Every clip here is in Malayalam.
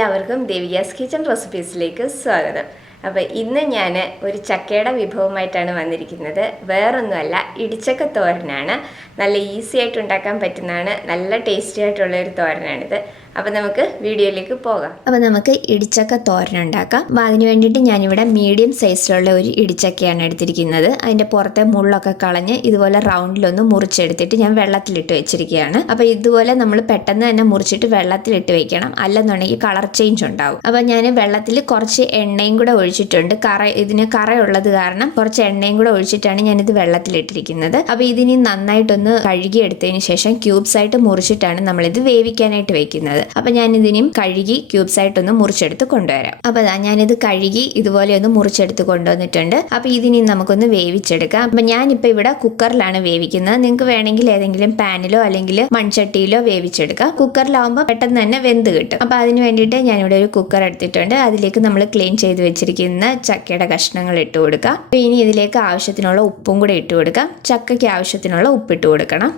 എല്ലാവർക്കും ദേവികാസ് കിച്ചൺ റെസിപ്പീസിലേക്ക് സ്വാഗതം. അപ്പോൾ ഇന്ന് ഞാൻ ഒരു ചക്കയുടെ വിഭവമായിട്ടാണ് വന്നിരിക്കുന്നത്. വേറൊന്നുമല്ല, ഇടിച്ചക്ക തോരനാണ്. നല്ല ഈസി ആയിട്ട് ഉണ്ടാക്കാൻ പറ്റുന്നതാണ്. നല്ല ടേസ്റ്റി ആയിട്ടുള്ള ഒരു തോരനാണിത്. അപ്പോൾ നമുക്ക് വീഡിയോയിലേക്ക് പോകാം. അപ്പോൾ നമുക്ക് ഇടിച്ചക്ക തോരൻ ഉണ്ടാക്കാം. അപ്പോൾ അതിന് വേണ്ടിയിട്ട് ഞാനിവിടെ മീഡിയം സൈസിലുള്ള ഒരു ഇടിച്ചക്കയാണ് എടുത്തിരിക്കുന്നത്. അതിൻ്റെ പുറത്തെ മുള്ളൊക്കെ കളഞ്ഞ് ഇതുപോലെ റൗണ്ടിലൊന്ന് മുറിച്ചെടുത്തിട്ട് ഞാൻ വെള്ളത്തിലിട്ട് വെച്ചിരിക്കുകയാണ്. അപ്പോൾ ഇതുപോലെ നമ്മൾ പെട്ടെന്ന് തന്നെ മുറിച്ചിട്ട് വെള്ളത്തിലിട്ട് വെക്കണം, അല്ലെന്നുണ്ടെങ്കിൽ കളർ ചേഞ്ച് ഉണ്ടാവും. അപ്പോൾ ഞാൻ വെള്ളത്തിൽ കുറച്ച് എണ്ണയും കൂടെ ഒഴിച്ചിട്ടുണ്ട്. ഇതിന് കറയുള്ളത് കാരണം കുറച്ച് എണ്ണയും കൂടെ ഒഴിച്ചിട്ടാണ് ഞാനിത് വെള്ളത്തിലിട്ടിരിക്കുന്നത്. അപ്പോൾ ഇതിനി നന്നായിട്ടൊന്ന് കഴുകി എടുത്തതിന് ശേഷം ക്യൂബ്സ് ആയിട്ട് മുറിച്ചിട്ടാണ് നമ്മളിത് വേവിക്കാനായിട്ട് വെക്കുന്നത്. അപ്പൊ ഞാൻ ഇതിനും കഴുകി ക്യൂബ്സ് ആയിട്ടൊന്ന് മുറിച്ചെടുത്ത് കൊണ്ടുവരാം. അപ്പൊ ഞാനിത് കഴുകി ഇതുപോലെ ഒന്ന് മുറിച്ചെടുത്ത് കൊണ്ടുവന്നിട്ടുണ്ട്. അപ്പൊ ഇതിനി നമുക്കൊന്ന് വേവിച്ചെടുക്കാം. അപ്പൊ ഞാനിപ്പോ ഇവിടെ കുക്കറിലാണ് വേവിക്കുന്നത്. നിങ്ങൾക്ക് വേണമെങ്കിൽ ഏതെങ്കിലും പാനിലോ അല്ലെങ്കിൽ മൺചട്ടിയിലോ വേവിച്ചെടുക്കാം. കുക്കറിലാവുമ്പോൾ പെട്ടെന്ന് തന്നെ വെന്ത് കിട്ടും. അപ്പൊ അതിന് വേണ്ടിയിട്ട് ഞാനിവിടെ ഒരു കുക്കർ എടുത്തിട്ടുണ്ട്. അതിലേക്ക് നമ്മൾ ക്ലീൻ ചെയ്ത് വെച്ചിരിക്കുന്ന ചക്കയുടെ കഷ്ണങ്ങൾ ഇട്ട് കൊടുക്കാം. അപ്പൊ ഇനി ഇതിലേക്ക് ആവശ്യത്തിനുള്ള ഉപ്പും കൂടെ ഇട്ട് കൊടുക്കാം. ചക്കയ്ക്ക് ആവശ്യത്തിനുള്ള ഉപ്പിട്ട് കൊടുക്കണം.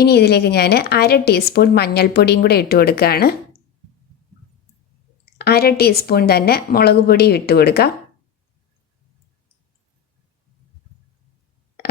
ഇനി ഇതിലേക്ക് ഞാൻ 1/2 ടീസ്പൂൺ മഞ്ഞൾപ്പൊടിയും കൂടെ ഇട്ട് കൊടുക്കുകയാണ്. 1/2 ടീസ്പൂൺ തന്നെ മുളക് പൊടിയും ഇട്ട് കൊടുക്കാം.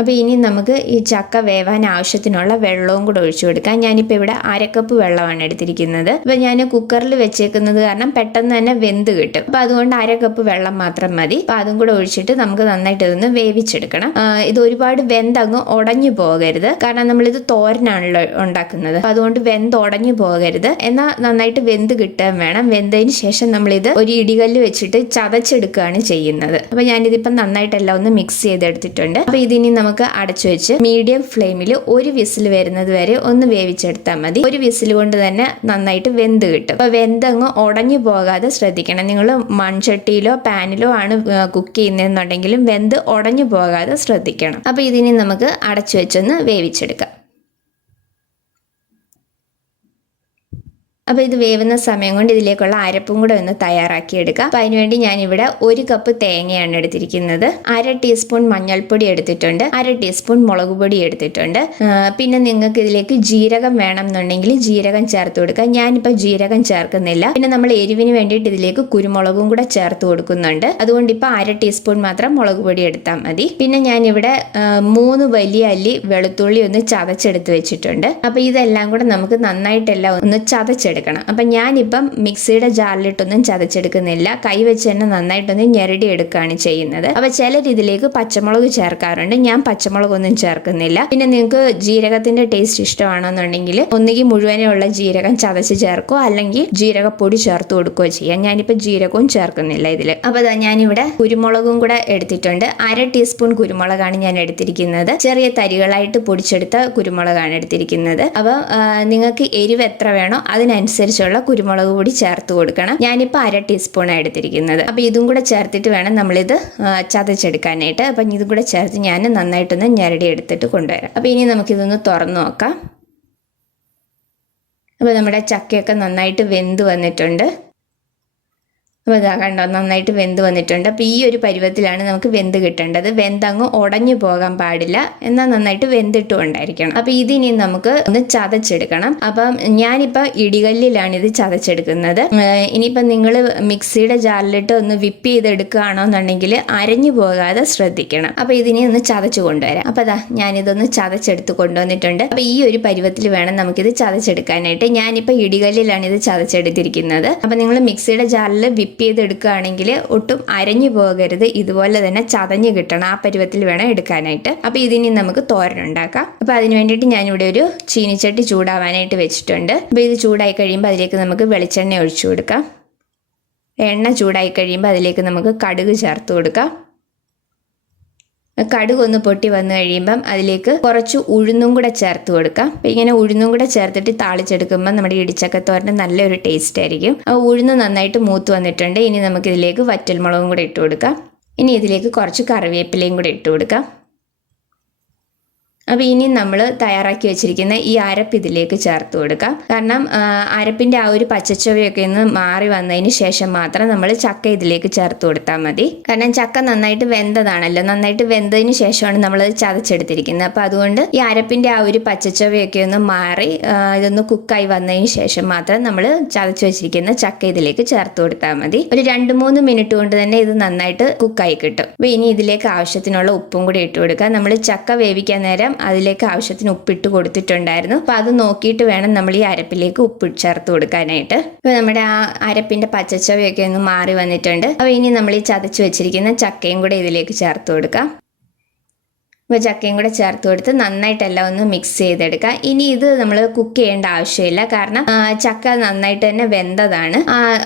അപ്പോൾ ഇനി നമുക്ക് ഈ ചക്ക വേവാൻ ആവശ്യത്തിനുള്ള വെള്ളവും കൂടെ ഒഴിച്ചു കൊടുക്കാം. ഞാനിപ്പോൾ ഇവിടെ 1/2 കപ്പ് വെള്ളമാണ് എടുത്തിരിക്കുന്നത്. അപ്പോൾ ഞാൻ കുക്കറിൽ വെച്ചേക്കുന്നത് കാരണം പെട്ടെന്ന് തന്നെ വെന്ത് കിട്ടും. അപ്പോൾ അതുകൊണ്ട് 1/2 കപ്പ് വെള്ളം മാത്രം മതി. അപ്പോൾ അതും കൂടെ ഒഴിച്ചിട്ട് നമുക്ക് നന്നായിട്ട് ഇതൊന്ന് വേവിച്ചെടുക്കണം. ഇത് ഒരുപാട് വെന്തങ്ങ് ഉടഞ്ഞു പോകരുത്, കാരണം നമ്മളിത് തോരനാണല്ലോ ഉണ്ടാക്കുന്നത്. അപ്പോൾ അതുകൊണ്ട് വെന്ത് ഉടഞ്ഞു പോകരുത്, എന്നാൽ നന്നായിട്ട് വെന്ത് കിട്ടാൻ വേണം. വെന്തതിന് ശേഷം നമ്മളിത് ഒരു ഇടികല്ല് വെച്ചിട്ട് ചതച്ചെടുക്കുകയാണ് ചെയ്യുന്നത്. അപ്പോൾ ഞാനിതിപ്പം നന്നായിട്ടെല്ലാം ഒന്ന് മിക്സ് ചെയ്തെടുത്തിട്ടുണ്ട്. അപ്പോൾ ഇതിനി നമുക്ക് അടച്ചു വെച്ച് മീഡിയം ഫ്ലെയിമിൽ ഒരു വിസിൽ വരുന്നത് വരെ ഒന്ന് വേവിച്ചെടുത്താൽ മതി. ഒരു വിസിൽ കൊണ്ട് തന്നെ നന്നായിട്ട് വെന്ത് കിട്ടും. അപ്പൊ വെന്തങ്ങ് ഉടഞ്ഞു പോകാതെ ശ്രദ്ധിക്കണം. നിങ്ങൾ മൺചട്ടിയിലോ പാനിലോ ആണ് കുക്ക് ചെയ്യുന്നതെന്നുണ്ടെങ്കിലും വെന്ത് ഉടഞ്ഞു പോകാതെ ശ്രദ്ധിക്കണം. അപ്പൊ ഇതിനി നമുക്ക് അടച്ചു വെച്ചൊന്ന് വേവിച്ചെടുക്കാം. അപ്പോൾ ഇത് വേവുന്ന സമയം കൊണ്ട് ഇതിലേക്കുള്ള അരപ്പും കൂടെ ഒന്ന് തയ്യാറാക്കി എടുക്കാം. അപ്പോൾ അതിനുവേണ്ടി ഞാനിവിടെ 1 കപ്പ് തേങ്ങയാണ് എടുത്തിരിക്കുന്നത്. 1/2 ടീസ്പൂൺ മഞ്ഞൾപ്പൊടി എടുത്തിട്ടുണ്ട്. 1/2 ടീസ്പൂൺ മുളക് പൊടി എടുത്തിട്ടുണ്ട്. പിന്നെ നിങ്ങൾക്ക് ഇതിലേക്ക് ജീരകം വേണം എന്നുണ്ടെങ്കിൽ ജീരകം ചേർത്ത് കൊടുക്കാം. ഞാനിപ്പോൾ ജീരകം ചേർക്കുന്നില്ല. പിന്നെ നമ്മൾ എരിവിന് വേണ്ടിയിട്ട് ഇതിലേക്ക് കുരുമുളകും കൂടെ ചേർത്ത് കൊടുക്കുന്നുണ്ട്. അതുകൊണ്ട് ഇപ്പോൾ 1/2 ടീസ്പൂൺ മാത്രം മുളക് പൊടി എടുത്താൽ മതി. പിന്നെ ഞാനിവിടെ 3 വലിയ അല്ലി വെളുത്തുള്ളി ഒന്ന് ചതച്ചെടുത്ത് വെച്ചിട്ടുണ്ട്. അപ്പോൾ ഇതെല്ലാം കൂടെ നമുക്ക് നന്നായിട്ടെല്ലാം ഒന്ന് ചതച്ചെടുക്കാം. അപ്പം ഞാനിപ്പം മിക്സിയുടെ ജാറിലിട്ടൊന്നും ചതച്ചെടുക്കുന്നില്ല. കൈവച്ച് തന്നെ നന്നായിട്ടൊന്ന് ഞെരടി എടുക്കുകയാണ് ചെയ്യുന്നത്. അപ്പൊ ചിലർ ഇതിലേക്ക് പച്ചമുളക് ചേർക്കാറുണ്ട്. ഞാൻ പച്ചമുളകൊന്നും ചേർക്കുന്നില്ല. പിന്നെ നിങ്ങൾക്ക് ജീരകത്തിന്റെ ടേസ്റ്റ് ഇഷ്ടമാണെന്നുണ്ടെങ്കിൽ ഒന്നുകിൽ മുഴുവനുള്ള ജീരകം ചതച്ച് ചേർക്കോ അല്ലെങ്കിൽ ജീരകപ്പൊടി ചേർത്ത് കൊടുക്കുകയോ ചെയ്യാം. ഞാനിപ്പോൾ ജീരകവും ചേർക്കുന്നില്ല ഇതിൽ. അപ്പൊ ഞാനിവിടെ കുരുമുളകും കൂടെ എടുത്തിട്ടുണ്ട്. 1/2 ടീസ്പൂൺ കുരുമുളകാണ് ഞാൻ എടുത്തിരിക്കുന്നത്. ചെറിയ തരികളായിട്ട് പൊടിച്ചെടുത്ത കുരുമുളകാണ് എടുത്തിരിക്കുന്നത്. അപ്പൊ നിങ്ങൾക്ക് എരിവ് എത്ര വേണോ അതിനനുസരിച്ചുള്ള കുരുമുളക് പൊടി ചേർത്ത് കൊടുക്കണം. ഞാനിപ്പോൾ 1/2 ടീസ്പൂണാണ് എടുത്തിരിക്കുന്നത്. അപ്പോൾ ഇതും കൂടെ ചേർത്തിട്ട് വേണം നമ്മളിത് ചതച്ചെടുക്കാനായിട്ട്. അപ്പം ഇതും കൂടെ ചേർത്ത് ഞാൻ നന്നായിട്ടൊന്ന് ഞെരടി എടുത്തിട്ട് കൊണ്ടുവരാം. അപ്പോൾ ഇനി നമുക്കിതൊന്ന് തുറന്നു നോക്കാം. അപ്പോൾ നമ്മുടെ ചക്കയൊക്കെ നന്നായിട്ട് വെന്ത് വന്നിട്ടുണ്ട്. അപ്പോൾ ഇതാ കണ്ടോ, നന്നായിട്ട് വെന്ത് വന്നിട്ടുണ്ട്. അപ്പോൾ ഈ ഒരു പരുവത്തിലാണ് നമുക്ക് വെന്ത് കിട്ടേണ്ടത്. വെന്തങ്ങ് ഉടഞ്ഞു പോകാൻ പാടില്ല, എന്നാൽ നന്നായിട്ട് വെന്തിട്ടും ഉണ്ടായിരിക്കണം. അപ്പോൾ ഇതിനി നമുക്ക് ഒന്ന് ചതച്ചെടുക്കണം. അപ്പം ഞാനിപ്പോൾ ഇടികല്ലിലാണ് ഇത് ചതച്ചെടുക്കുന്നത്. ഇനിയിപ്പം നിങ്ങൾ മിക്സിയുടെ ജാറിലിട്ട് ഒന്ന് വിപ്പ് ചെയ്തെടുക്കുകയാണോന്നുണ്ടെങ്കിൽ അരഞ്ഞു പോകാതെ ശ്രദ്ധിക്കണം. അപ്പോൾ ഇതിനെ ഒന്ന് ചതച്ച് കൊണ്ടുവരാം. അപ്പോൾ അതാ ഞാനിതൊന്ന് ചതച്ചെടുത്ത് കൊണ്ടുവന്നിട്ടുണ്ട്. അപ്പോൾ ഈ ഒരു പരുവത്തിൽ വേണം നമുക്കിത് ചതച്ചെടുക്കാനായിട്ട്. ഞാനിപ്പോൾ ഇടികല്ലിലാണ് ഇത് ചതച്ചെടുത്തിരിക്കുന്നത്. അപ്പോൾ നിങ്ങൾ മിക്സിയുടെ ജാറിൽ വിപ്പ് ചെയ്തെടുക്കുകയാണെങ്കിൽ ഒട്ടും അരഞ്ഞു പോകരുത്, ഇതുപോലെ തന്നെ ചതഞ്ഞ് കിട്ടണം. ആ പരുവത്തിൽ വേണം എടുക്കാനായിട്ട്. അപ്പോൾ ഇതിനി നമുക്ക് തോരൻ ഉണ്ടാക്കാം. അപ്പോൾ അതിന് വേണ്ടിയിട്ട് ഞാനിവിടെ ഒരു ചീനിച്ചട്ടി ചൂടാവാനായിട്ട് വെച്ചിട്ടുണ്ട്. അപ്പോൾ ഇത് ചൂടായി കഴിയുമ്പോൾ അതിലേക്ക് നമുക്ക് വെളിച്ചെണ്ണ ഒഴിച്ചു കൊടുക്കാം. എണ്ണ ചൂടായി കഴിയുമ്പോൾ അതിലേക്ക് നമുക്ക് കടുക് ചേർത്ത് കൊടുക്കാം. കടുക് ഒന്ന് പൊട്ടി വന്നു കഴിയുമ്പം അതിലേക്ക് കുറച്ച് ഉഴുന്നും കൂടെ ചേർത്ത് കൊടുക്കാം. അപ്പം ഇങ്ങനെ ഉഴുന്നും കൂടെ ചേർത്തിട്ട് താളിച്ചെടുക്കുമ്പോൾ നമ്മുടെ ഇടിച്ചക്കത്തോരന് നല്ലൊരു ടേസ്റ്റ് ആയിരിക്കും. ആ ഉഴുന്ന് നന്നായിട്ട് മൂത്ത് വന്നിട്ടുണ്ട്. ഇനി നമുക്കിതിലേക്ക് വറ്റൽമുളകും കൂടെ ഇട്ട് കൊടുക്കാം. ഇനി ഇതിലേക്ക് കുറച്ച് കറിവേപ്പിലയും കൂടെ ഇട്ട് കൊടുക്കാം. അപ്പോൾ ഇനി നമ്മൾ തയ്യാറാക്കി വെച്ചിരിക്കുന്ന ഈ അരപ്പ് ഇതിലേക്ക് ചേർത്ത് കൊടുക്കാം. കാരണം അരപ്പിൻ്റെ ആ ഒരു പച്ചച്ചുവയൊക്കെ ഒന്ന് മാറി വന്നതിന് ശേഷം മാത്രം നമ്മൾ ചക്ക ഇതിലേക്ക് ചേർത്ത് കൊടുത്താൽ മതി. കാരണം ചക്ക നന്നായിട്ട് വെന്തതാണല്ലോ, നന്നായിട്ട് വെന്തതിന് ശേഷമാണ് നമ്മളത് ചതച്ചെടുത്തിരിക്കുന്നത്. അപ്പോൾ അതുകൊണ്ട് ഈ അരപ്പിൻ്റെ ആ ഒരു പച്ചച്ചുവയൊക്കെ ഒന്ന് മാറി ഇതൊന്ന് കുക്കായി വന്നതിന് ശേഷം മാത്രം നമ്മൾ ചതച്ച് വെച്ചിരിക്കുന്ന ചക്ക ഇതിലേക്ക് ചേർത്ത് കൊടുത്താൽ മതി. ഒരു 2-3 മിനിറ്റ് കൊണ്ട് തന്നെ ഇത് നന്നായിട്ട് കുക്കായി കിട്ടും. അപ്പോൾ ഇനി ഇതിലേക്ക് ആവശ്യത്തിനുള്ള ഉപ്പും കൂടി ഇട്ട് കൊടുക്കുക. നമ്മൾ ചക്ക വേവിക്കാൻ നേരം അതിലേക്ക് ആവശ്യത്തിന് ഉപ്പിട്ട് കൊടുത്തിട്ടുണ്ടായിരുന്നു. അപ്പോൾ അത് നോക്കിയിട്ട് വേണം നമ്മൾ ഈ അരപ്പിലേക്ക് ഉപ്പ് ചേർത്ത് കൊടുക്കാനായിട്ട്. ഇപ്പോൾ നമ്മുടെ ആ അരപ്പിൻ്റെ പച്ചച്ചവയൊക്കെ ഒന്ന് മാറി വന്നിട്ടുണ്ട്. അപ്പോൾ ഇനി നമ്മൾ ഈ ചതച്ച് വെച്ചിരിക്കുന്ന ചക്കയും കൂടെ ഇതിലേക്ക് ചേർത്ത് കൊടുക്കാം. അപ്പോൾ ചക്കയും കൂടെ ചേർത്ത് കൊടുത്ത് നന്നായിട്ടെല്ലാം ഒന്ന് മിക്സ് ചെയ്തെടുക്കുക. ഇനി ഇത് നമ്മൾ കുക്ക് ചെയ്യേണ്ട ആവശ്യമില്ല, കാരണം ചക്ക നന്നായിട്ട് തന്നെ വെന്തതാണ്.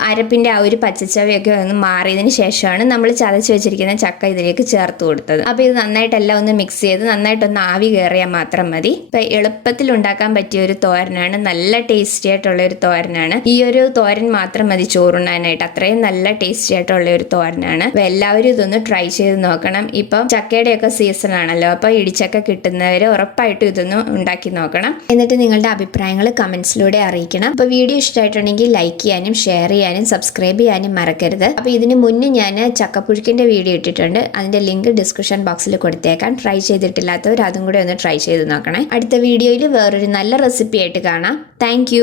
അരപ്പിൻ്റെ ആ ഒരു പച്ചച്ചവയൊക്കെ ഒന്ന് മാറിയതിന് ശേഷമാണ് നമ്മൾ ചതച്ച് വെച്ചിരിക്കുന്ന ചക്ക ഇതിലേക്ക് ചേർത്ത് കൊടുത്തത്. അപ്പോൾ ഇത് നന്നായിട്ടെല്ലാം ഒന്ന് മിക്സ് ചെയ്ത് നന്നായിട്ടൊന്ന് ആവി കയറിയാൽ മാത്രം മതി. ഇപ്പോൾ എളുപ്പത്തിൽ ഉണ്ടാക്കാൻ പറ്റിയ ഒരു തോരനാണ്, നല്ല ടേസ്റ്റി ആയിട്ടുള്ള ഒരു തോരനാണ്. ഈ ഒരു തോരൻ മാത്രം മതി ചോറുണ്ണാനായിട്ട്, അത്രയും നല്ല ടേസ്റ്റി ആയിട്ടുള്ള ഒരു തോരനാണ്. അപ്പോൾ എല്ലാവരും ഇതൊന്ന് ട്രൈ ചെയ്ത് നോക്കണം. ഇപ്പം ചക്കയുടെയൊക്കെ സീസൺ ആണല്ലോ, അപ്പോൾ ഇടിച്ചക്ക കിട്ടുന്നവർ ഉറപ്പായിട്ടും ഇതൊന്ന് ഉണ്ടാക്കി നോക്കണം. എന്നിട്ട് നിങ്ങളുടെ അഭിപ്രായങ്ങൾ കമൻസിലൂടെ അറിയിക്കണം. അപ്പോൾ വീഡിയോ ഇഷ്ടമായിട്ടുണ്ടെങ്കിൽ ലൈക്ക് ചെയ്യാനും ഷെയർ ചെയ്യാനും സബ്സ്ക്രൈബ് ചെയ്യാനും മറക്കരുത്. അപ്പോൾ ഇതിന് മുന്നേ ഞാൻ ചക്കപ്പുഴുക്കിൻ്റെ വീഡിയോ ഇട്ടിട്ടുണ്ട്, അതിൻ്റെ ലിങ്ക് ഡിസ്ക്രിപ്ഷൻ ബോക്സിൽ കൊടുത്തേക്കാം. ട്രൈ ചെയ്തിട്ടില്ലാത്തവർ അതും കൂടെ ഒന്ന് ട്രൈ ചെയ്ത് നോക്കണേ. അടുത്ത വീഡിയോയിൽ വേറൊരു നല്ല റെസിപ്പി ആയിട്ട് കാണാം. താങ്ക്